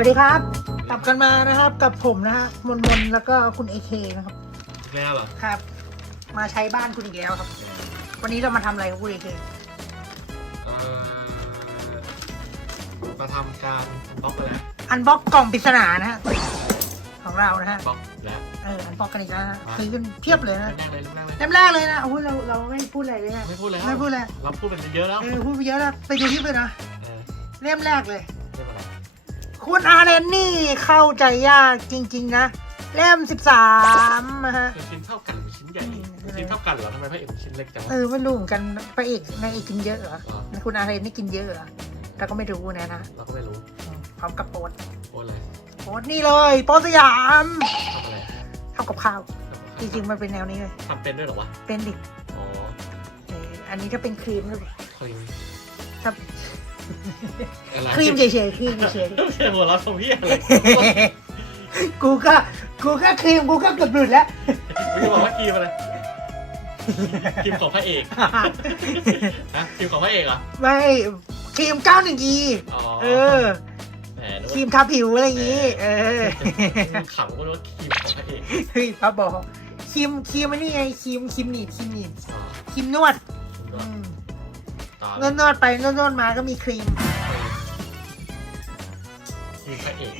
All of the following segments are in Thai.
วัสดีครับ กลับกันมานะครับกับผมนะฮะมนมนแล้วก็คุณเอเคนะครับแน่เหรอครับ มาใช้บ้านคุณอีกแล้วครับ วันนี้เรามาทำอะไรครับคุณเอเคเอ่อมาทำการบล็อกไปแล้วอันบ็อกกล่องปริศนานะฮะของเรานะฮะบล็อกแล้วเอออันบ็อกกันอีกแล้วนะมาซื้อกันเพียบเลยนะแรกเลยเริ่มแรกเลยเล่มแรกเลยนะโอ้โหเราเราไม่พูดอะไรเลยนะไม่พูดแล้วไม่พูดเลยเราพูดไปเยอะแล้วเออพูดไปเยอะแล้วไปดูคลิปเลยนะเออเล่มแรกเลยเรื่องอะไร คุณอาเรนนี่เข้าใจยากจริง ๆ นะ เล่มสิบสามนะฮะคือชิ้นเท่ากันหรือชิ้นใหญ่อืมชิ้นเท่ากันเหรอทำไมพระเอกมันชิ้นเล็กจังเอวะอไม่รู้เหมือนกันพระเอกนายเอกกินเยอะเหรออ๋อคุณอาเรนนี่กินเยอะเหรอเราก็ไม่รู้นะนะเราก็ไม่รู้อืมพร้อมกับโป๊ตโอ้อะไรโป๊ตนี่เลยโป๊ตสยามทำอะไรทำกับข้าวจริงๆมันเป็นแนวนี้เลยทำเป็นด้วยเหรอวะเป็นดิอ๋อเอออันนี้ถ้าเป็นครีมก็ครีมถ้า อะไรครีมเฉยๆครีมเฉยไม่ใช่หัวเราะทำเพี้ยอะไรๆกูก็กูก็ครีมกูก็เกือบหลุดแล้วไม่บอกว่าครีมอะไรครีมของพระเอกฮะครีมของพระเอกเหรอ ไม่ครีม91 e อ๋อ เออแหมนึกครีว่ามทาผิวอะไรอย่างงี้ เออขำก็รู้ว่าครีมของพระเอกเฮ้ยป้าบอกครีมครีมอันนี้ไงครีมครีมหนีบครีมหนีบอ๋อครีมนวดคุณอืก็ม ตานวดนวดไปนวดนวดมาก็มีครีมครีมพระเอก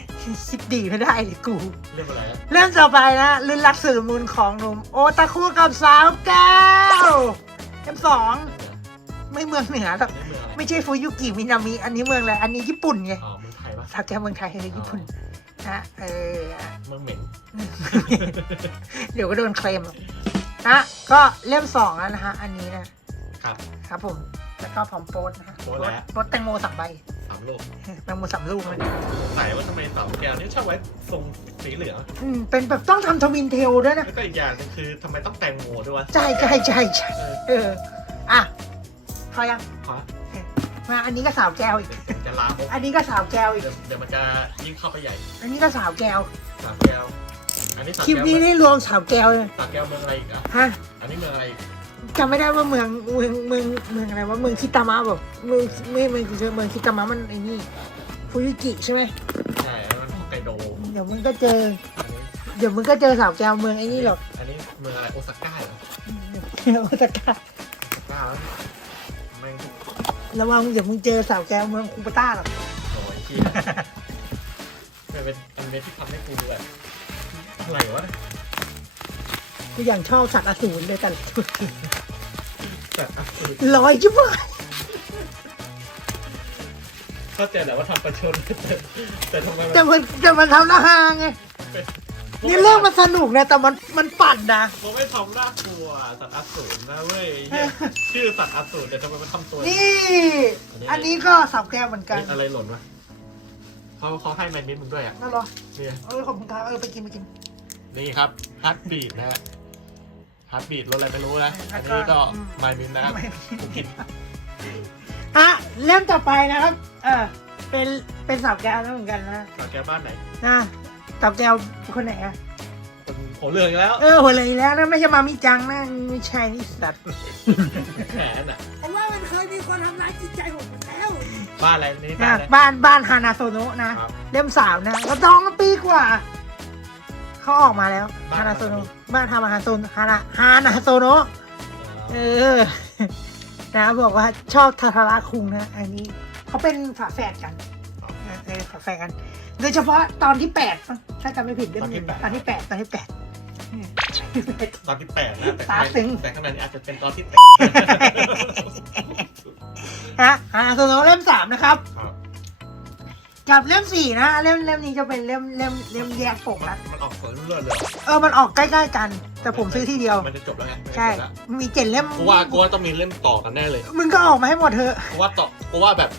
คิดดีไม่ได้เลยกู เรื่องอะไรอะเรื่องต่อไปนะลื่นรักสื่อมูลของหนุ่มโอตาคุกับสาวแก้วเอ็มสองไม่เมืองเหนือหรอก เรื่องอะไรไม่ใช่ฟูยุกิมินามิอันนี้เมืองอะไร อันนี้ญี่ปุ่นไงอ๋อเมืองไทยปะสาวแก้วเมืองไทยเลยญี่ปุ่นนะเอออะเมืองเหม็น เดี๋ยวก็โดนเคลมหรอกนะก็เล่มสองแล้วนะฮะ อันนี้นะครับ ครับผม แล้วก็พร้อมโพสต์นะฮะโพสต์แล้วโพสต์แตงโมสามใบสามโลกแตงโมสามลูกมันสงสัยว่าทำไมสามแก้วนี่ชอบไว้ทรงสีเหลืองอืมเป็นแบบต้องทำทวินเทลด้วยนะ แล้วก็อีกอย่างหนึงคือทำไมต้องแตงโมด้วยวะใช่ใช่ใช่ใช่เออเออ อะพอยังขอมาอันนี้ก็สาวแก้วอีกเดี๋ยวจะลามกอันนี้ก็สาวแก้วอีก เดี๋ยวเดี๋ยวมันจะยิ่งเข้าไปใหญ่อันนี้ก็สาวแก้ว สามแก้ว อันนี้สามคลิปแก้วนี้นี่รวมสาวแก้วเลยสามแก้วเมืองอะไรอีกอะฮะ อันนี้เมืองอะไรอีก จำไม่ได้ว่าเมืองเมืองเมืองเมืองอะไรว่าเมืองคิตามะบอกเมืองไม่เมืองเมืองคิตามะมันไอ้นี่ฟูยุกิใช่ไหมใช่อันนั้นฮอกไกโดเดี๋ยวมึงก็เจออันนี้เดี๋ยวมึงก็เจอสาวแก้วเมืองไอ้นี่หรอกอันนี้เมืองอะไรโอซาก้าเหรอโอซาก้าโอซาก้าแล้วแม่งระวังเดี๋ยวมึงเจอสาวแก้วเมืองคูปาต้าหรอกโอ้ยที่เป็นเป็นอันเมที่ทำให้กูแบบอะไรวะเนี่ยกูอย่างชอบสัตว์อสูรเลยแต่ละตัว แต่อะคือลอยจุ๊บเลยเข้าใจแหละว่าทำประชนแต่แต่ทำไมมันแต่มันแต่มันทำหน้าฮาไงเป็นนี่เรื่องมันสนุกนะแต่มันมันปั่นนะมันไม่ทำน่ากลัวสัตว์อสูรนะเว้ยเหี้ยชื่อสัตว์อสูรแต่ทำไมมันทำตัวนี่ อันนี้ก็สาวแก้วเหมือนกันเฮ้ยอะไรหล่นวะเขาเขาให้แมนมิดมึงด้วยอะนั่นเหรอนี่เออขอบคุณครับเออไปกินไปกินนี่ครับฮัตบีดนะฮะ ฮัตบีดรถอะไรไม่รู้นะแล้อัวนก็นี้ก็อืมมายมินนะครับไม่กูกินฮะเล่มต่อไปนะครับ เออเป็นเป็นสาวแก้วแล้วเหมือนกันนะสาวแก้วบ้านไหนนะสาวแก้วคนไหนอะคนหัวเรืองอีกแล้ว เออหัวเลยแล้วนะไม่ใช่มามิจังนะไม่ใช่นี่สัตว์แขนอะผมว่ามันเคยมีคนทำร้ายจิตใจผมมาแล้ว บ้านอะไรนี่นะบ้านอะไรบ้านบ้านฮานาโซโนะนะครับเล่มสามนะก็ต้องปีกว่า เขาออกมาแล้วบ้านฮานาโซโนะบ้านฮามาฮาโซนฮานาฮานาโซโนะเออนะบอกว่าชอบทาทาระคุงนะ อันนี้เขาเป็นฝาแฝดกันเออฝาแฝดกัน โดยเฉพาะตอนที่แปดมั้งถ้าจำไม่ผิดเล่มหนึ่งตอนที่แปดตอนที่แปดตอนที่แปดนะแต่ตาข้างซึ้งในแต่ข้างในนี่อาจจะเป็นตอนที่แปดฮะฮานาโซโนะเล่มสามนะครับครับ กับเล่มสี่นะเล่มเล่มนี้จะเป็นเล่มเล่มเล่มแยกปกมันนะมันออกสวยเลื่อนเลยเหรอเออมันออกใกล้ๆกัน แต่ผมซื้อที่เดียว มันจะจบแล้วไงมันจะใช่ จบแล้วมีเจ็ดเล่มกูว่ากูว่าต้องมีเล่มต่อกันแน่เลยมึงก็ออกมาให้หมดเถอะกูว่าต่อกูว่าแบบ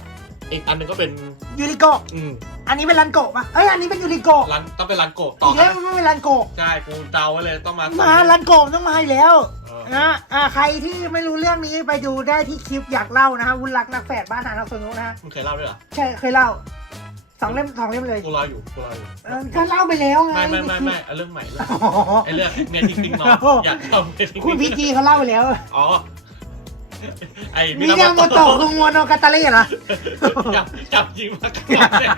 อีกอันหนึงก็เป็น ยูริโกะอืมอันนี้เป็นรันโกะปะเอ้ยอันนี้เป็นยูริโกะร้านต้องเป็นร้านโกะต่ออีกกัเล่นมมันเป็นรันโกะใช่กูเดาไว้เลยต้องมามารันโกะต้องมาอีกแล้ว เออนะอ่าใครที่ไม่รู้เรื่องนี้ไปดูได้ที่คลิปอยากเล่านะฮะวุ้นรักนักแฝดบ้านหาเราสนุกนะฮะมึงเคยเล่าด้วยเหรอ ใช่เคยเล่า สองเล่มสองเล่มเลยกูรออยู่กูรออยู่เออก็เล่าไปแล้วไงไม่ไม่ไม่ไม่เอาเรื่องใหม่เรื่องอ๋อไอ้เรื่องเมียทิ้งทิ้งน้องโอ้อยากเล่าเมียทิ้งคุณทิ้พีงจีเขาเล่าไปแล้ว อ๋อไอ้มีนาโมโตะคุโมโนกาตาเล่เหรอจับจับยิงมากันเลย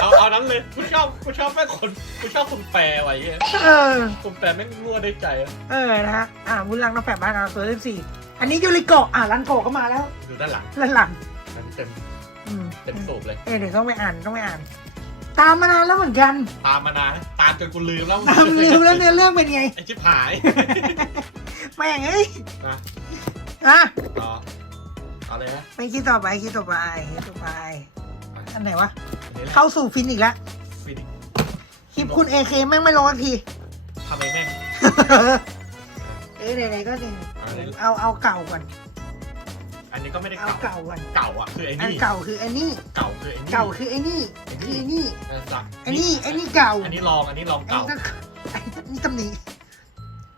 เอาเอานั้นเลยกูชอบกูชอบแม่งคนกูชอบคนแปลไว้เงี้ยเออคนแปลแม่งรั่วได้ใจอะเออนะฮะอ่าบุญรังน้องแฝดบ้านเราตัวเล่มสี่อันนี้ยูริโกะอ่ารันโกะก็มาแล้วดูด้านหลังด้านหลัง อันนี้เต็มอืมเต็มสูบเลย เออเดี๋ยวต้องไปอ่านต้องไปอ่าน ตามมานานแล้วเหมือนกัน ตามมานานนะตามจนกูลืมแล้วตามลืมแล้วเนื้อเรื่องเป็นไง ไอชิบหายแม่งเอ้ยนะอะต่อเอาเลยนะไปคิดต่อไปคิดต่อไปคิดต่อไป อันไหนวะ อันนี้แหละเข้าสู่ฟินอีกแล้วฟินิกคลิปคุณเอเคแม่งไม่ลงสักที ทำเองแม่งเอ้ยไหนๆก็นี่เอาเลยเอาเอาเก่าก่อนอั นนี้ก็ไม่ได้เอาเก่าเก่าก่อนเก่าอะคือไอ้อันนี่เก่าคือไอ้นี่ เก่าคือไอ้นี่เก่าคือไอ้นี่ไอ้คือนี่ไอ้นี่ เออสักไอ้นี่ ไอ้นี่เก่า อันนี้ลองอันนี้ลองไอ้เก่า นี่ก็ไอ้นี่ตำหนิ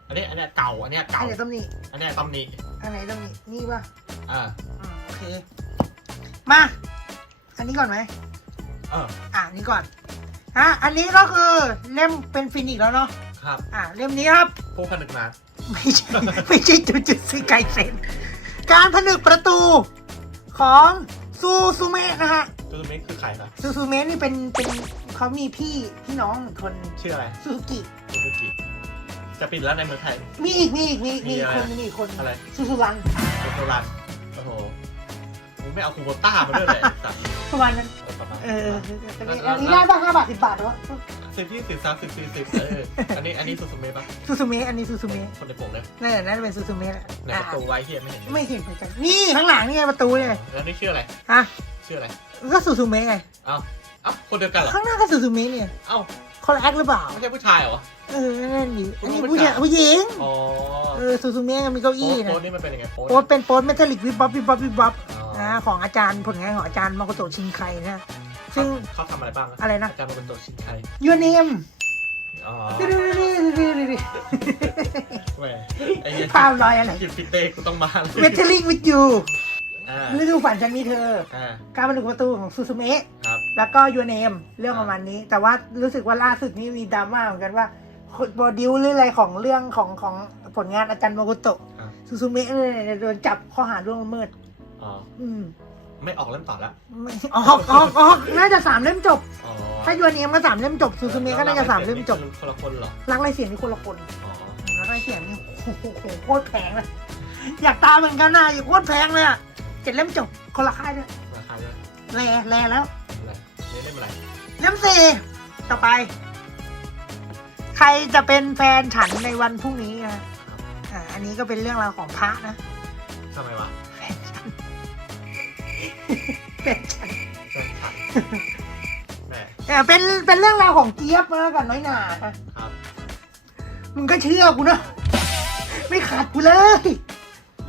อันนี้อันเนี้ยเก่าอันเนี้ยอัเก่า นไหนตำหนิอันเนี้ยตำหนิอันไหนตำหนินี่ป่ะอ่าอืมโอเค มา อันนี้ก่อนไหม เอออะอันนี้ก่อน อะ อันนี้ก็คือเล่มเป็นฟินิกแล้วเนาะ ครับอะ เล่มนี้ครับ พวกผนึกมา ไม่ใช่ ไม่ใช่จุดจุดซีไกเซน การผนึกประตูของซูซูเมะนะฮะจูเมกคือใครครับซูซูเมะนี่เป็นเป็นเขามีพี่พี่น้องหนึ่งคนชื่ออะไรซูซูกิซูซูกิจะปิดแล้วในเมืองไทย มีอีกมีอีกมีมีมีอีกอะไรคนมีอีกคนอะไรซูซูรันโอโทรันโอ้โหมึงไม่เอาคูโบต้ามาด้วยเลยสัตว์ประมาณนั้น เออประมาณเอออันนี้อันนี้ได้ป่ะห้าบาทสิบบาทวะสิบยี่สิบสามสิบสี่สิบเออ อันนี้อันนี้ซูซูเมะปะซูซูเมะอันนี้ซูซูเมะคนในปกเลยนั่นแหละน่าจะเป็นซูซูเมะแหละในอะประตูไว้เฮียไม่เห็นไม่เห็นเหมือนกันนี่ข้างหลังนี่ไงประตูเนี่ยแล้วนี่ชื่ออะไรฮะชื่ออะไรก็ซูซูเมะไงเอ้าเอ้าคนเดียวกันเหรอข้างหน้าก็ซูซูเมะเนี่ยเอ้า คนละแอคหรือเปล่า ไม่ใช่ผู้ชายเหรอ เออ นั่นดิอันนี้ผู้ผู้ชาชายยผู้หญิง อ๋อเออซูซูเมะมีเก้าโพอี้สต์นะโพสต์นี่มันเป็นยังไงโพสต์โป๊ตเป็นโป๊ตเมทัลลิกวิบบ๊อบวิบบ๊อบวิบบ๊อบอ๋อนะของอาจารย์ผลงานของอาจารย์มาโกโตะชินไคนะซึ่ง เขาทำอะไรบ้างอะไรนะ อาจารย์มาเป็นตัวชินไทยยูเนมอ๋อดิดิดิดิดิดิแหมไอ้เหี้ยข้าวลอยอะไรคิดพิเต้กูต้องมาเลยเมทัลลิกวิดยูอ่าฤดูฝันฉันมีเธอ อ่าการบันทึกประตูของซูซูเมะ ครับ แล้วก็ยูเนมเรื่องประมาณนี้ แต่ว่ารู้สึกว่าล่าสุดนี้มีดราม่าเหมือนกันว่าโปรดิวหรืออะไรของเรื่องของของผลงานอาจารย์มาโกโตะครับซูซูเมะเนี่ยโดนจับข้อหาร่วงละเมิดอ๋อ อืมไม่ออกเล่มต่อแล้วไม่ออกออกออกน่าจะสามเล่มจบ อ๋อถ้ายูเนมก็สามเล่มจบซูซูเมะก็น่าจะสามเล่มจบ คนละคนเหรอ รักไรเสียงนี่คนละคน อ๋อ รักไรเสียงนี่โอ้โหโคตรแพงเลยอยากตามเหมือนกันนะอย่าโคตรแพงเลยอะเจ็ดเล่มจบคนละค่ายด้วยราคาเยอะแลแลแล้วอะไรนี่ เล่มอะไรเล่มสี่ต่อไป ใครจะเป็นแฟนฉันในวันพรุ่งนี้นะอ่าอันนี้ก็เป็นเรื่องราวของพระนะทำไมวะแฟนฉันแฟนฉันแฟนคลับแหมเออเป็นเป็นเรื่องราวของเจี๊ยบนะกับน้อยหนานะครับมึงก็เชื่อกูนะไม่ขาดกูเลย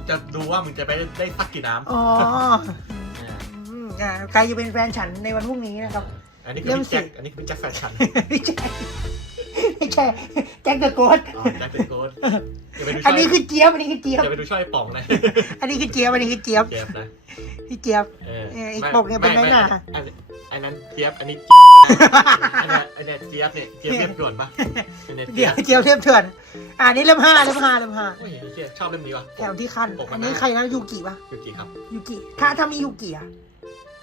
จะดูว่ามึงจะไปได้สักกี่น้ำอ๋อเนี่ย อืมอ่าใครจะเป็นแฟนฉันในวันพรุ่งนี้นะครับ อันนี้คือเริ่มพี่แจ็คสิอันนี้คือพี่แจ็คแฟนฉันไม่ใช่ไม่ใช่แจ็คเดอะโกดอ๋อแจ็คเป็นโค้ดอย่าไปดูช่อัอนยนี้คือเจี๊ยบอันนี้คือเจี๊ยบอย่าไปดูช่อยป่องนะอันนี้คือเจี๊ยบอันนี้คือเจี๊ยบเจี๊ยบนะพี่เจี๊ยบเออเอออีกไม่ปกเนี่ยเป็นไม่น้อยหนาไม่อันอันนั้นเจี๊ยบอันนี้อันเนี้ยอันเนี้ยเจี๊ยบเนี่ยเจี๊ยบเรียบด่วนปะอันเนี้ยเดี๋ยวเจี๊ยบเทียบเถื่อนอ่านี่เล่มห้าเล่มห้าเล่มห้าโอ้ยไอ้เจี๊ยบชอบเล่มนี้ว่ะแถวที่ขั้นปกมันอันนี้น่าใครนะยูกิปะยูกิครับยูกิถ้าถ้ามียูกิอะ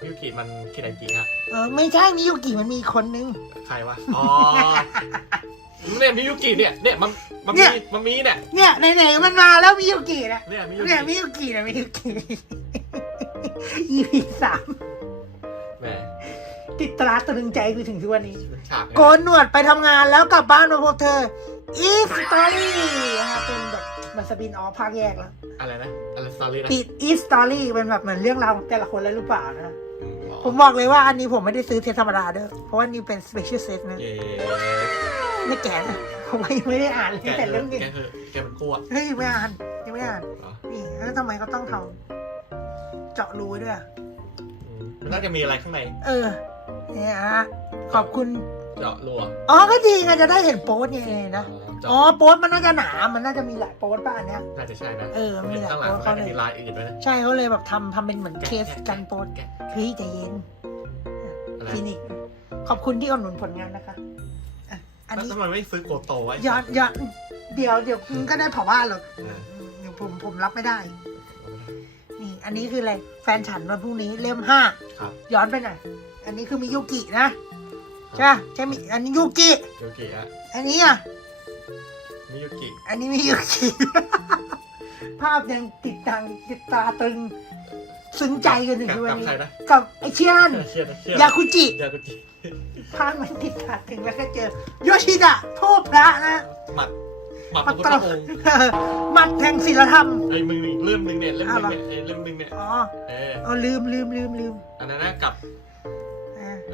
ยูกิมันคิไดกิฮะเออไม่ใช่มียูกิมันมีอีกคนนึง ใครวะ อ๋อ เนี่ยมียูกิเนี่ย เนี่ยมันมันเนี่มียมันมีเนี่ย เนี่ยไหนๆมันมาแล้วมียูกินะเนี่ยมียูเนี่ยมีกิยูกินะมียูกิ EP สามแหมติดตราตรึงใจกูถึงทุกวันนี้ ฉากโกนหนวดไปทำงานแล้วกลับบ้านมาพบเธออีสตอรี่นะคะเป็นแบบมันสปินออฟภาคแยกแล้ว อะไรนะ อะไรสตอรี่นะติดอีสตอรี่เป็นแบบเหมือนเรื่องราวของแต่ละคนแล้วหรือเปล่านะอืมอ๋อ ผมบอกเลยว่าอันนี้ผมไม่ได้ซื้อเทสธรรมดาเด้อ เพราะว่านี่เป็นสเปเชียลเซตนะเย้ไม่แก่นะผมยังไม่ได้อ่านเลยแกแต่เรื่องนี้แกคือแกเป็นกู้อะเฮ้ยยังไม่อ่านยังไม่อ่านเหรอนี่แล้วทำไมเขาต้องทำเจาะรูไว้ด้วยอะอืมมันน่าจะมีอะไรข้างใน เออเนี่ยฮะขอบคุณ เจาะรัวอ๋อก็ดีไงจะได้เห็นโป๊สไงนะเจาะอ๋อโป๊สมันน่าจะหนา มันน่าจะมีหลายโป๊สป่ะอันเนี้ย น่าจะใช่นะเออมีเห็นหลายข้างหลังโป๊สมันเขาน่าเลจะยมีลายอื่นด้วยนะใช่เขาเลยแบบทำทำเป็นเหมือนเคสกันโป๊สแกะเฮ้ยใจเย็นอะไรฟินิกซ์ขอบคุณที่อุดหนุนผลงานนะคะอะอันแล้วนี้ทำไมไม่ซื้อโกโตไว้ย้อนย้อนเดี๋ยวเดี๋ยวคุณก็ได้เผาบ้านหรอกเออเดี๋ยวผมผมรับไม่ได้ นี่ อันนี้คืออะไร แฟนฉันวันพรุ่งนี้เล่มห้า ครับ ย้อนไปหน่อย อันนี้คือมิยุกินะ ใช่ปะใช่มิอันนี้ยุกิยูกิอะอันนี้อะมิยุกิอันนี้มิยุกิ ภาพยังติดตังติดตาตึงซึ้งใจกันถึงกับทุกวักันบนี้ใครนะกับไอเชียนเชียร์นะเชียร์ยาคุจิยากุจิภาพมันติดตาตึงแล้วก็เจอโยชิดะโทษพระนะหมัดหมัดพมัระดพุทตธลองค์หมัดแห่งศิลธรรมไอ้มึงอีกเล่มหนึงเนี่ยเล่มหนึงอ้าวเหรอเนี่ยไอ้เล่มหนึงเนี่ยอ๋อเออเอาลืมลืมลืมลืมอันนั้นนะกลับ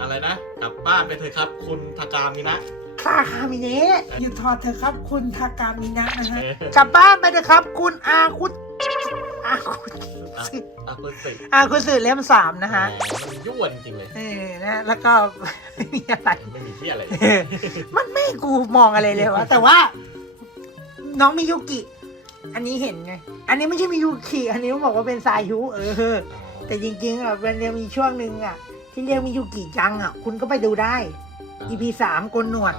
อ่าอะไรนะ กลับบ้านไปเถอะครับ คุณทากามินะคาคามิเนะหยุดถอดเถอะครับ คุณทากามินะนะฮะเออกลับบ้านไปเถอะครับ คุณอาคุดอาคุดอะอะคุณสิอาคุดสื่อเล่มสามนะฮะแหมมันยั่วจริงๆเลย เออนะแล้วก็ไม่มีอะไรไม่มีที่อะไรเออมันไม่ให้กูมองอะไรเลยวะแต่ว่า น้องมิยุกิ อันนี้เห็นไงอันนี้ไม่ใช่มิยุกิอันนี้ต้องบอกว่าเป็นสายุเออ แต่จริงๆอะมันยังมีช่วงหนึ่งอะ ที่เรียกมิยุกิจังอะ คุณก็ไปดูได้ EP สามกลหนวด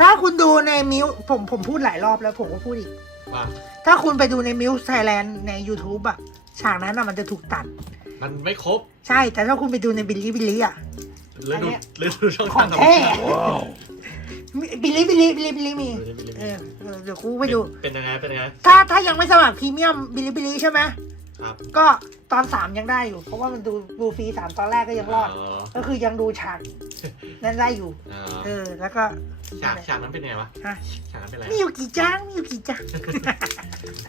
ถ้าคุณดูในมิวผมผมพูดหลายรอบแล้วผมก็พูดอีกว่าถ้าคุณไปดูในมิวส์ไทยแลนด์ใน YouTube อะ ฉากนั้นอะมันจะถูกตัด มันไม่ครบใช่ แต่ถ้าคุณไปดูในบิลลี่บิลลี่อะหรืออันดูเนี้ยหรือดูช่องของทางธรรมแท้ชาติบิลลี่บิลลี่บิลลี่บิลลี่มีดูดิเออเออเดี๋ยวกูไปดู เป็นยังไงเป็นยังไงถ้าถ้ายังไม่สมัครพรีเมียมบิลลี่บิลลี่ใช่ไหม ครับก็ตอนสามยังได้อยู่ เพราะว่ามันดูดูฟรีสามตอนแรกก็ยังรอดก็คือยังดูฉากนั้นได้อยู่อ๋อเออ แล้วก็ฉากฉากนั้นเป็นยังไงวะฮะฉากนั้นเป็นอะไรมีอยู่กี่จ้างมีอยู่กี่จ้าง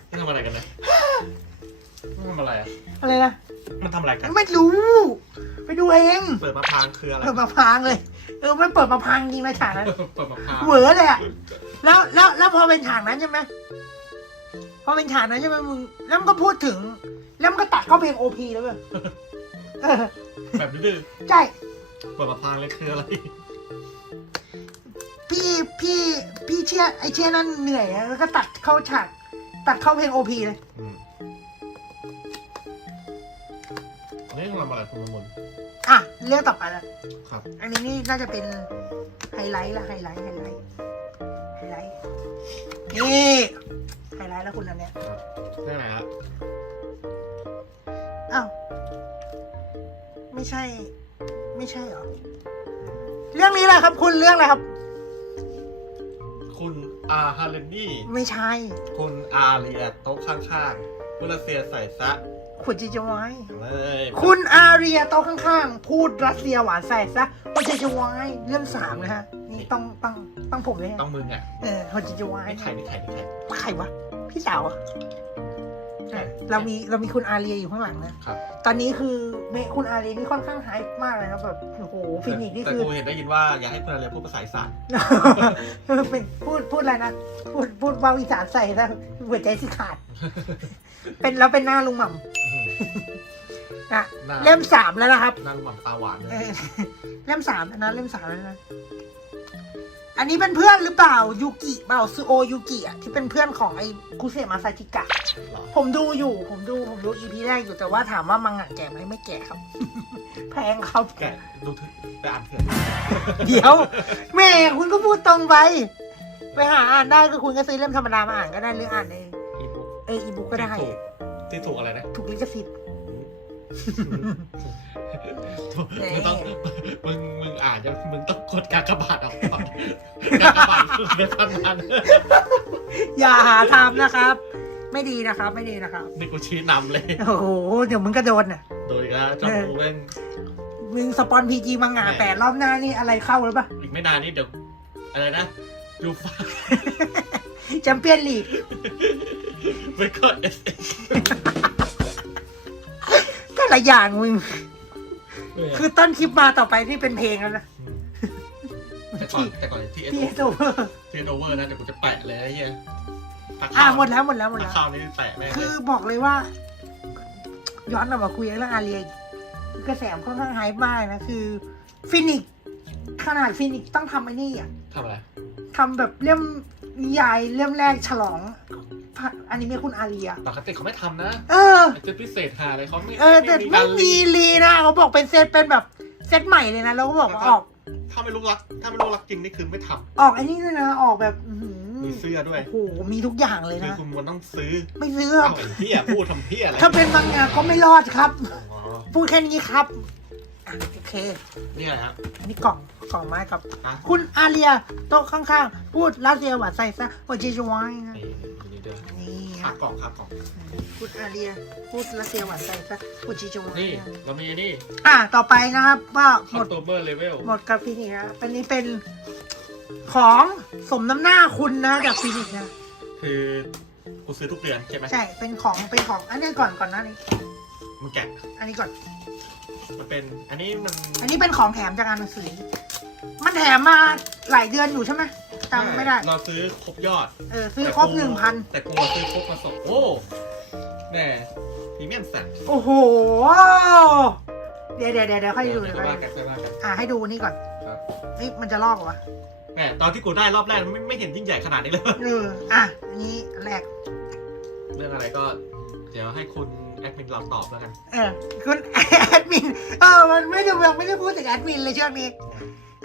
มันทำอะไรกันนะมันทำอะไรอะอะไรนะมันทำอะไรกันไม่รู้ ไปดูเองเปิดมาพรางคืออะไรเปิดมาพังเลย เออไม่เปิดมาพังจริงนะฉากนั้นเปิดมาพรางเหวอเลยอะแล้วแล้วแล้วพอเป็นฉากนั้นใช่ไหมพอเป็นฉากนั้นใช่ไหมมึงแล้วมันก็พูดถึง แล้วมันก็ตัดเข้าเพลงโอพีแล้วเว้ยเออแบบดื้อใช่ ๆเปิดมาพรางเลยคืออะไร พี่พี่พี่เชี่ยไอเชี่ยนั่นเหนื่อยอะแล้วก็ตัดเข้าฉากตัดเข้าเพลงโอพีเลย อืมอันนี้ทำอะไรคุณมนต์อะ เรื่องต่อไปละครับ อันนี้นี่น่าจะเป็นไฮไลท์ละไฮไลท์ไฮไลท์ไฮไลท์นี่ไฮไลท์แล้วคุณอันเนี้ย เรื่องไหนฮะ ไม่ใช่ ไม่ใช่เหรอ เรื่องนี้แหละครับ คุณเรื่องอะไรครับ คุณอาฮาเลนดี้ไม่ใช่คุณอาเรียโต๊ะข้างๆคุณรัสเซียใส่ซะขุดจิจะไว้เลยคุณอาเรียโต๊ะข้างๆ พูดรัสเซียหวานใส่ซะขุดจิจะไว้เรื่องสามนะฮะ นี่ต้องต้องต้องผมเลยฮะต้องมึงอะเออขุดจิจะไว้นี่ใครนี่ใครนี่ใครใครวะ พี่สาวอะใช่ เรามีเรามีคุณอาเรียอยู่ข้างหลังนะครับ ตอนนี้คือเมคุณอาเรียนี่ค่อนข้างไฮป์มากเลยนะแบบโอ้โหฟินิกซ์นี่แต่คือ กูเห็นได้ยินว่าอยากให้คุณอาเรียพูดภาษาอีสานเป็นพูดพูดอะไรนะพูดพูดเบาอีสานใส่แล้วหัวใจสิขาด เป็นแล้วเป็นหน้าลุงหม่ำนะหน้าเล่มสามแล้วนะครับ นั่งหวังตาหวานเลยเออเล่มสามแล้วนะเล่มสามแล้วนะ อันนี้เป็นเพื่อนหรือเปล่ายูกิเปล่าซูโอยูกิอะที่เป็นเพื่อนของไอ้คุเซมาซาจิกะเหรอผมดูอยู่ ผมดูผมดูอีพีแรกอยู่แต่ว่าถามว่ามังงะแก่ไหมไม่แก่ครับ แพงครับแกะดูถึงไปอ่านเถื่อนเดี๋ยวแม่คุณก็พูดตรงไป ไปหาอ่านได้ก็คุณก็ซื้อเล่มธรรมดามาอ่านก็ได้หรืออ่านในอีบุ๊กเอออีบุ๊กก็ได้ที่ถูกที่ถูกอะไรนะ ถูกลิขสิทธิ์ มึงต้องมึงมึงอ่านจะมึงต้องกดกากบาทออกก่อนกากบาทคือเว็บพนันอย่าหาทำนะครับ ไม่ดีนะครับ ไม่ดีนะครับนี่กูชี้นำเลย โอ้โห เดี๋ยวมึงก็โดนน่ะ โดยนะเจ้ากูแม่งมึงสปอนพีจีมังงะแหม่แต่รอบหน้านี่อะไรเข้าหรือปะอีกไม่นานนี่เดี๋ยวอะไรนะยูฟ่าแชมเปี้ยนลีกไปก็เอสก็ หลายอย่างมึง คือต้นคลิปมาต่อไปที่เป็นเพลงแล้วนะ แต่ก่อนแต่ก่อนที่เอสที่โอโซเวอร์ ที่โอเวอร์นะเดี๋ยวกูจะแปะเลยไอ้เหี้ยถ้าอ่าข้าวหมดแล้วหมดแล้วหมดถ้าแล้ว ข้าวนี่แปะแม่งเลคืยอบอกเลยว่า ย้อนกลับมาคุยเรื่องอาเรียอีกกระแสค่อนข้างไฮป์มากนะ คือ ฟินิกซ์ขนาดฟินิกซ์ต้องทำไอ้นี่อะทำอะไรทำแบบเล่มนิยายเล่มแรกฉลอง อันนี้ไม่คุณอาเรียปกติเขาไม่ทำนะเออไอ้เจะพิเศษหาอะไรเขาไม่เออแต่กาไม่รมีลีนะเขาบอกเป็นเซตเป็นแบบเซตใหม่เลยนะแล้วก็บอกว่าออกถ้าไม่รู้รัก ถ้าไม่รู้รักจริงนี่คือไม่ทออกไอ้นี่ด้วยนะออกแบบอื้อหือำมีเสื้อด้วย โอ้โหมีทุกอย่างเลยคือนะ คุณมวลต้องซื้อไม่ซื้อครัเอาบไอ้เหี้ยพูดทำเหี้ยอะไรถ้าเป็นบางงานก็ไม่รอดครับ อ๋อพูดแค่นี้ครับอะโอเค นี่อะไรครับ อันนี้กล่องกล่องไม้กับ อะ คุณอาเรียโต๊ะข้างๆ พูดรัสเซียหวานใส่ซะว่าจีจวายนะ นี่ นี่เด้อนี่ครัฮะบกล่องครับกล่องคุณอาเรียพูดรัสเซียหวานใส่ซะว่าจีจวายนี่เรามีนี่อะต่อไปนะครับว่าหคมอนดโตเบอร์เลเวลหมดกับฟินิกส์นะอันนี้เป็นของสมน้ำหน้าคุณนะจากฟินิกส์นะ คือกูซื้อทุกเดือนใช่ไหมใช่ เป็นของ เป็นของ อันนี้ก่อนก่อนหนะนี่มันแกะอันนี้ก่อน มันเป็นอันนี้มันอันนี้เป็นของแถมจากงานหนังสือ มันแถมมาหลายเดือนอยู่ใช่ไหม จำไม่ได้ เราซื้อครบยอดเออซื้อครบหนึ่งพันแต่กูมาซื้อครบมาส่งโอ้แน่พรีเมียมสัตว์โอ้โห เดี๋ยวเดี๋ยวเดี๋ยวเดี๋ยวค่อยดูเดี๋เดี๋ยยววค่อยค่อยว่ากันค่อยว่ากัน อะให้ดูนี่ก่อนครับ นี่มันจะลอกเหรอวะแหมตอนที่กูได้รอบแรกไม่ไม่เห็นยิ่งใหญ่ขนาดนี้เลย เอออะอันนี้อันแรก เรื่องอะไรก็ เดี๋ยวให้คุณแอดมินเราตอบแล้วกัน เออคุณแอดมิน เออมันไม่ได้ยังไม่ได้พูดถึงแอดมินเลยช่วงนี้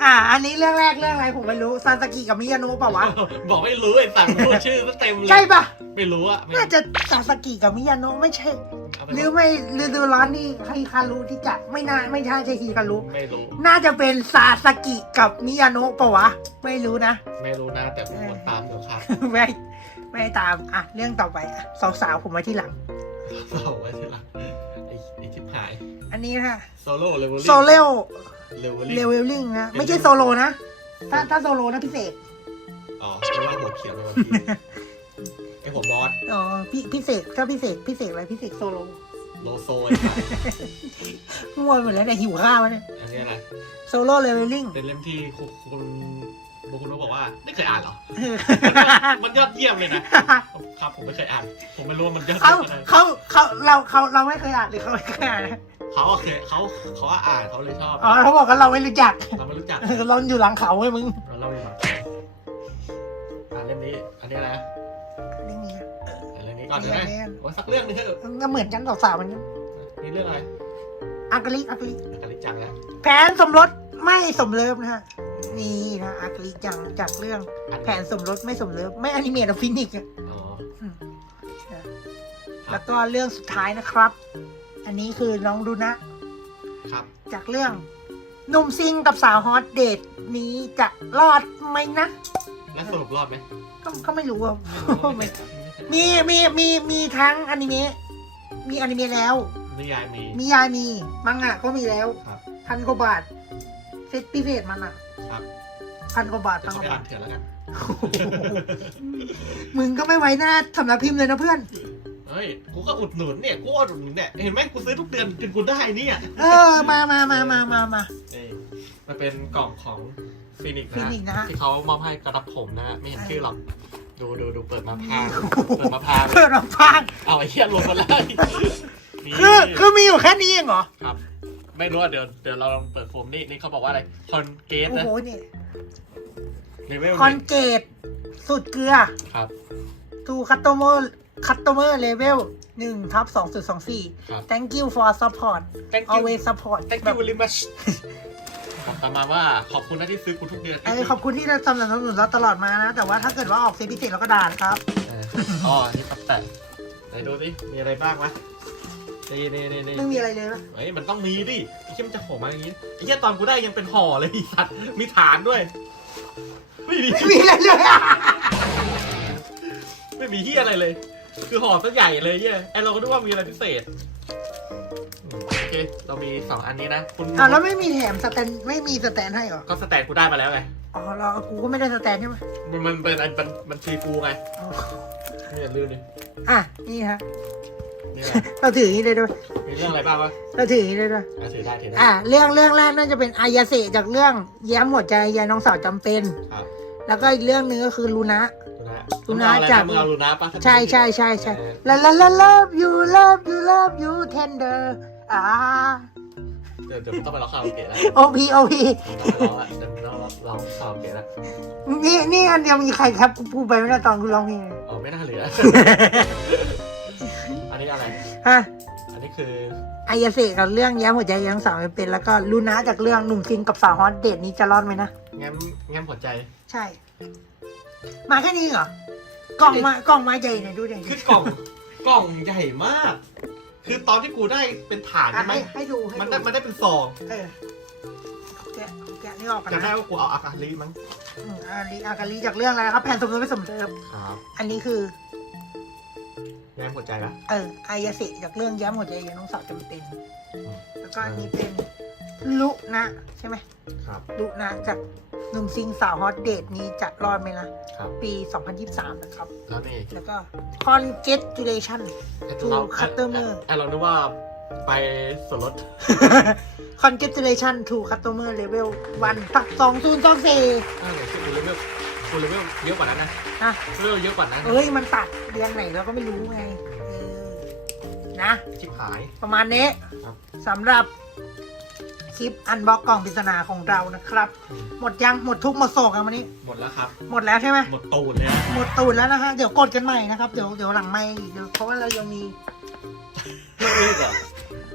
อะอันนี้เรื่องแรกเรื่องอะไรผมไม่รู้ซานสกิกับมิยาโนะเปล่าวะ บอกไม่รู้ไอ้สั่งพูดชื่อซะเต็มเลยใช่ปะไม่รู้อะไม่น่าจะซานสกิกับมิยาโนะไม่ใช่เอาไปหรือไม่หรือดูร้านนี่ฮิคารุที่จะไม่น่าไม่ใช่ใช่ฮิคารุไม่รู้ น่าจะเป็นซาสกิกับมิยาโนะปะวะ ไม่รู้นะ ไม่รู้นะแต่ผมกดตามอยู่ครับไม่ไม่ตามอะเรื่องต่อไปอะสาวๆผมไว้ที่หลังเอาไว้ทีหลังไอ้ไอ้ทิพหาย อันนี้นะโซโล่เลเวลลิ่งโซเลล เลเวลเลลิ่งเวลลิ่งนะ ไม่ใช่โซโลนะ ถ้าถ้าโซโลนะพิเศษ อ๋อไม่ว่าหัวเขียวเลยวันที่ไอ้หัวบอส อ๋อพิพิเศษก็พิเศษพิเศษอะไรพิเศษโซโล โลโซไอ้สัสมั่วหมดแล้วเนี่ยหิวข้าวแล้วเนี่ยอันนี้อะไรโซโลเลเวลลิ่งเป็นเล่มที่คุณคุณบุคคลบอกว่าไม่เคยอ่านเหรอ มันยอดเยี่ยมเลยนะ ครับผมไม่เคยอ่าน ผมไม่รู้ว่ามันยอดเขาเยี่ยมขนาดไหนเขาเขาเราเขาเราไม่เคยอ่านหรือเขาไม่เคยอ่านนะ เขาอะเคยเขาเขาว่าอ่านเขาเลยชอบอ๋อเขาบอกว่าเราไม่รู้จัก เราไม่รู้จักเราอยู่หลังเขาเว้ยมึงเราเล่าดีกว่าอ่านเล่มนี้ อันนี้อะไรนะเรื่องนี้อ่านเรื่องนี้ก่อนเลยนะเรื่องนี้ว่าสักเรื่องหนึงเถอะมันก็เหมือนกันสาวๆมันนี่เรื่องอะไรอากลิกอากลิกอาริจังแล้วแผนสมรสไม่สมเลิฟนะฮะนี่นะอากลิกจังจากเรื่องอันแผนสมรสไม่สมเลิฟไม่อนิเมตฟินิกอะอ๋ออืมแล้วก็เรื่องสุดท้ายนะครับ อันนี้คือน้องดูนะ ครับจากเรื่องหนุ่มซิงกับสาวฮอตเดทนี้จะรอดไหมนะแล้วสรุปรอดไหมก็ก็ไม่รู้อะไม่มีมีมีมีทั้งอนิเมะมีอนิเมะแล้ว นิยายมี มียายมีมังงะก็มีแล้วครับ พันกว่าบาทเซตพิเศษมันอะครับพันกว่าบาทจะพันกเข้าว่าไปบาทอ่านเถื่อนแล้วกัน มึงก็ไม่ไว้หน้าสำนักพิมพ์เลยนะเพื่อน เฮ้ย กูก็อุดหนุนเนี่ย กูอุดหนุนเนี่ย เห็นไหมกูซื้อทุกเดือนจนกูได้เนี่ยเออ มามามามามามา นี่มันเป็นกล่องของฟินิกฟินิกส์นะฮะที่เขามอบให้กระดับผมนะฮะ ไม่เห็นชื่อหรอก ดูดูดูเปิดมาพางเปิดมาพางเปิดรับฟังเอาไอ้เหี้ยลงมาเลยนี่คือคือมีอยู่แค่นี้เองเหรอ ครับ ไม่รู้ว่าเดี๋ยวเดี๋ยวเราลองเปิดโฟมนี่นี่เขาบอกว่าอะไร คอนเกตโอ้นะโหนี่เลเวลคอนเกตสุดเกลือครับ to customer customer level หนึ่ง ทับสองจุดสองสี่ครับ thank you for support thank you always support thank แบ you บ very much บอกตามมาว่าขอบคุณนะที่ซื้อกูทุกเดือนเออขอบคุณที่สนับสนุนเราตลอดมานะ แต่ว่าถ้าเกิดว่าออกเซตพิเศษเราก็ด่านะครับ เอออ๋อนี่ครับแต่ไหนดูสิมีอะไรบ้างวะนี่นี่นี่นี่ ไม่มีอะไรเลยปะเฮ้ยมันต้องมีดิไอ้เหี้ยมันจะห่อมาอย่างงี้ไอ้เหี้ยตอนกูได้ยังเป็นห่อเลยไอ้สัตว์มีฐานด้วย ไม่มีไม่มีอะไรเลยอะไม่มีเหี้ยอะไรเลย คือห่อซะใหญ่เลยเหี้ยไอเราก็นึกว่ามีอะไรพิเศษอืมโอเค เรามีสองอันนี้นะคุณอ้าวแล้วไม่มีแถมสแตนไม่มีสแตนให้เหรอ ก็สแตนกูได้มาแล้วไง อ๋อเรากูก็ไม่ได้สแตนใช่ไหมมันมันเป็นอันมันมันฟรีกูไงอ๋อเนี่ยลืมดิอะนี่ฮะ นี่อะไรเราถืออย่างนี้เลยด้วย มีเรื่องอะไรบ้างวะเราถืออย่างนี้เลยด้วยอะถือได้ถือได้อะเรื่องเรื่องแรกน่าจะเป็นอายาเสะจากเรื่องแย้มหัวใจยายน้องสาวจำเป็น ครับ แล้วก็อีกเรื่องหนึงก็คือลูนะลู นะลูนะมึงเออะไรจาก มึงเอาลูนะปะใช่ใช่ใช่ใช่เออลาลาลา love you love you love you tender อ่าเดี๋ยวเดี๋ยวมึงต้องไปร้องคาราโอเกะแล้วโอพีโอพีร้องอะเดี๋ยวมึงต้องร้องคาราโอเกะแล้วนี่นี่อันเดียวมีใครครับกูพูดไปไม่ได้ตอนกูร้องเพลงอ๋อไม่น่าเหลือ อันนี้อะไร ฮะ อันนี้คืออายาเสะกับเรื่องแย้มหัวใจยายน้องสาวจำเป็น แล้วก็ลูนะจากเรื่องหนุ่มซินกับสาวฮอตเดทนี้จะรอดไหมนะ แง้มแง้มหัวใจ ใช่ มาแค่นี้เหรอ กล่องมากล่องมาใหญ่หน่อยดูดิคือกล่อง กล่องใหญ่มาก คือตอนที่กูได้เป็นฐานอะใช่ไหมให้ให้ดูให้มันดูได้มันได้เป็นซองเออแกะแกะนี่ออกกันจะได้นะว่ากูเอาอากาลีมั้งอืมอาลีอากาลีจากเรื่องอะไรนะครับ แผ่นสมรสไม่สมเด็จครับอันนี้คือ แย้มหัวใจละเอออายาสิจากเรื่องย้ำหัวใจยังน้องสาวจำเป็นอืม แล้วก็อันนี้เป็นลุนะใช่ไหมครับลุนะจากหนุ่มซิงสาวฮอตเดทนี้จะรอดไหมนะครับ ปี 2023 นะครับ แล้วนี่แล้วก็ congratulation ไอ้ To เรา customer ไอ้เรานึกว่าไปส่วนลด congratulation to customer level 1ปัก2024อ่าเดี๋ยวกูเลเวลกูเลเวลเยอะกว่านั้นนะนะเลเวลเยอะกว่านั้น เอ้ย มันตัดเรียงไหนเราก็ไม่รู้ไงเออ นะ ชิบหาย ประมาณนี้ครับ สำหรับคลิปอันบ็อกกล่องปริศนาของเรานะครับอืมหมดยังหมดทุกหมดโศกกันวันนี้ หมดแล้วครับ หมดแล้วใช่ไหมหมดตูดเลยอะหมดตูดแล้วนะฮะเดี๋ยวกดกันใหม่นะครับเดี๋ยวเดี๋ยวหลังไม่เดี๋ยวเพราะว่าเรายังมีเลิกเหรอ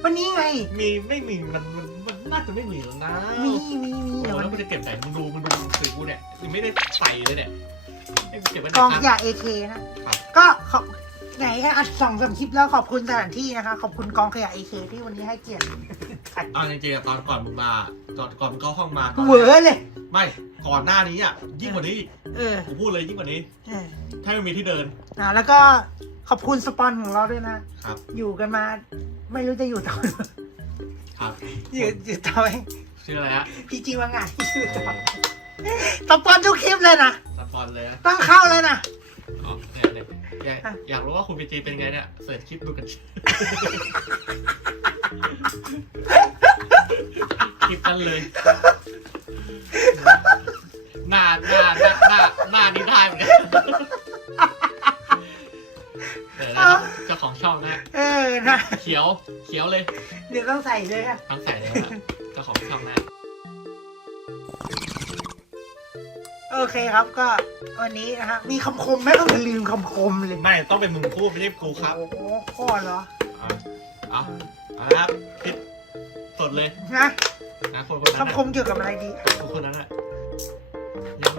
วันนี้ไง มีไม่มีมันมันมันน่าจะไม่มีแล้วนะมีมีมีโอ้เดี๋ยวโหมันแล้วมันจะเก็บไหนมึงดูมึงดูคือกูเนี่ยยังไม่ได้ใส่เลยเนี่ยให้กูเก็บไว้ไหนกองครับยาเอเคนะครับ ก็ขอบ ไหนอัดสองสามคลิปแล้วขอบคุณสถานที่นะคะ ขอบคุณกองขยะเอเคที่วันนี้ให้เกียรติเอาจริงๆอะตอนก่อนมึงมาก่อนก่อนมึงเข้าห้องมาตอนเหวอเลย ไม่ก่อนหน้านี้อะ ยิ่งกว่านี้อีกเออกูพูดเลยยิ่งกว่านี้ เออถ้าไม่มีที่เดินอ่าแล้วก็ขอบคุณสปอนของเราด้วยนะ ครับ อยู่กันมา ไม่รู้จะอยู่ต่อครับอยู่อยู่ต่อไหมชื่ออะไรฮะพี่จีว่าไงอยู่ต่อสปอนทุกคลิปเลยนะสปอนเลยนะต้องเข้าเลยนะ อ๋อเนี่ยเนี่ยอยากอะอยากรู้ว่าคุณพีจีเป็นไงเนี่ยเสิร์ชคลิปดูกัน คลิปนั้นเลย หน้าหน้าหน้าหน้าหน้านี้ได้เหมือนกันเดี๋ยวนะครับเจ้าของช่องนะฮะเออนะเขียว เขียวเลย เดี๋ยวต้องใส่เลยอะต้องใส่เลยนะเจ้าของช่องนะ โอเคครับก็วันนี้นะฮะมีคำคมไหมต้องลืมคำคมเลยไม่ต้องเป็นมึงพูดไม่ใช่กูครับโอ้โหข้อเหรอเอาเอาเอาละครับคิดสดเลยนะนะคนคนนั้นคำคมเกี่ยวกับอะไรดี คนคนนั้นอะ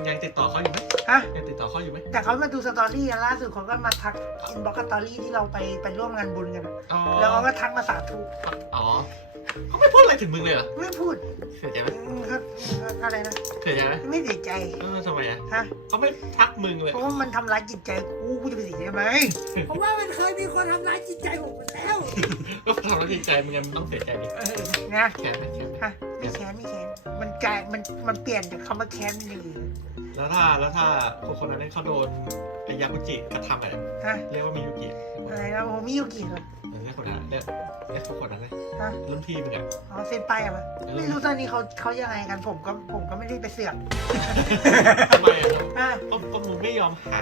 ยังยังติดต่อเขาอยู่ไหมฮะ ยังติดต่อเขาอยู่ไหมแต่เขามาดูสตอรี่กันล่าสุดเขาก็มาทักอินบ็อกสตอรี่ที่เราไปไปร่วมงานบุญกันอะอ๋อแล้วเขาก็ทักมาสาธุอ๋อเขาไม่พูดอะไรถึงมึงเลยเหรอไม่พูดเสียใจไหมอืมก็อะไรนะ เสียใจไหมไม่เสียใจ เออทำไมอะฮะ เขาไม่ทักมึงเลย เพราะว่ามันทำร้ายจิตใจกูกูจะไปเสียใจไหมเพราะว่ามันเคยมีคนทำร้ายจิตใจผมไปแล้ว ก็ทำแล้วดีใจมึงยังต้องเสียใจดิเออนะแค้นไหมแค้นไหมฮะไม่แค้นไม่แค้นมันกลายมันมันเปลี่ยนจากคำว่าแค้นเป็นอย่างอื่น แล้วถ้าแล้วถ้าคนคนนั้นเขาโดนไอ้ยากุจิกระทำอะไรฮะเรียกว่ามียุกิอะไรนะโอ้มิยุกิเหรอเออเรียกคนนั้นเรียกเรียกคนนั้นเลยฮะรุ่นพี่มึงอะอ๋อเซนไปอะมั้ยไม่รู้ตอนนี้เขาเขายังไงกันผมก็ผมก็ไม่ได้ไปเสือกทำไมอะฮะก็ก็มึงไม่ยอมหา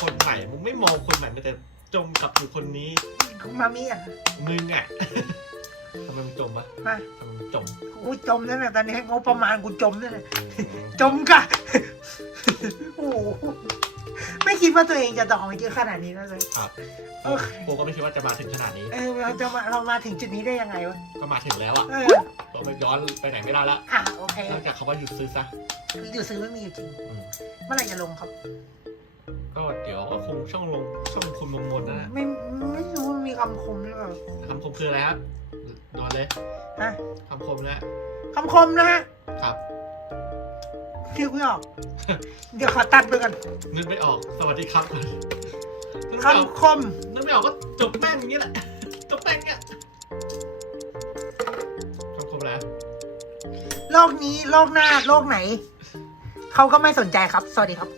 คนใหม่มึงไม่มองคนใหม่มันแต่จมกับอยู่คนนี้มามิอะมึงอะ ทำไมมึงจมปะฮะทำไมมึงจมกูจมแล้วเนี่ยตอนนี้งบประมาณกูจมแล้วเนี่ยจมกะโอ้โหไม่คิดว่าตัวเองจะดองเยอะขนาดนี้นะเลยครับโอเคกูก็ไม่คิดว่าจะมาถึงขนาดนี้ เออเราจะมาเรามาถึงจุดนี้ได้ยังไงวะ ก็มาถึงแล้วอะเออเราไปย้อนไปไหนไม่ได้ละอะโอเคนอกจากคำว่าหยุดซื้อซะอยู่ซื้อไม่มีอยู่จริงอืมเมื่อไหร่จะลงครับ ก็เดี๋ยวก็คงช่องลงช่องคุณมงมนนะฮะไม่ไม่รู้มันมีคำคมหรือเปล่าคำคมคืออะไรครับ โดนเลยฮะคำคมนะคำคมนะฮะครับคิดไม่ออก เดี๋ยวขอตัดไปก่อนนึกไม่ออก สวัสดีครับก่อนนึกไม่ออกคำคมนึกไม่ออกก็จบแม่งอย่างนี้แหละจบแม่งเนี้ยคำคมแล้วโลกนี้โลกหน้าโลกไหน เขาก็ไม่สนใจครับ สวัสดีครับ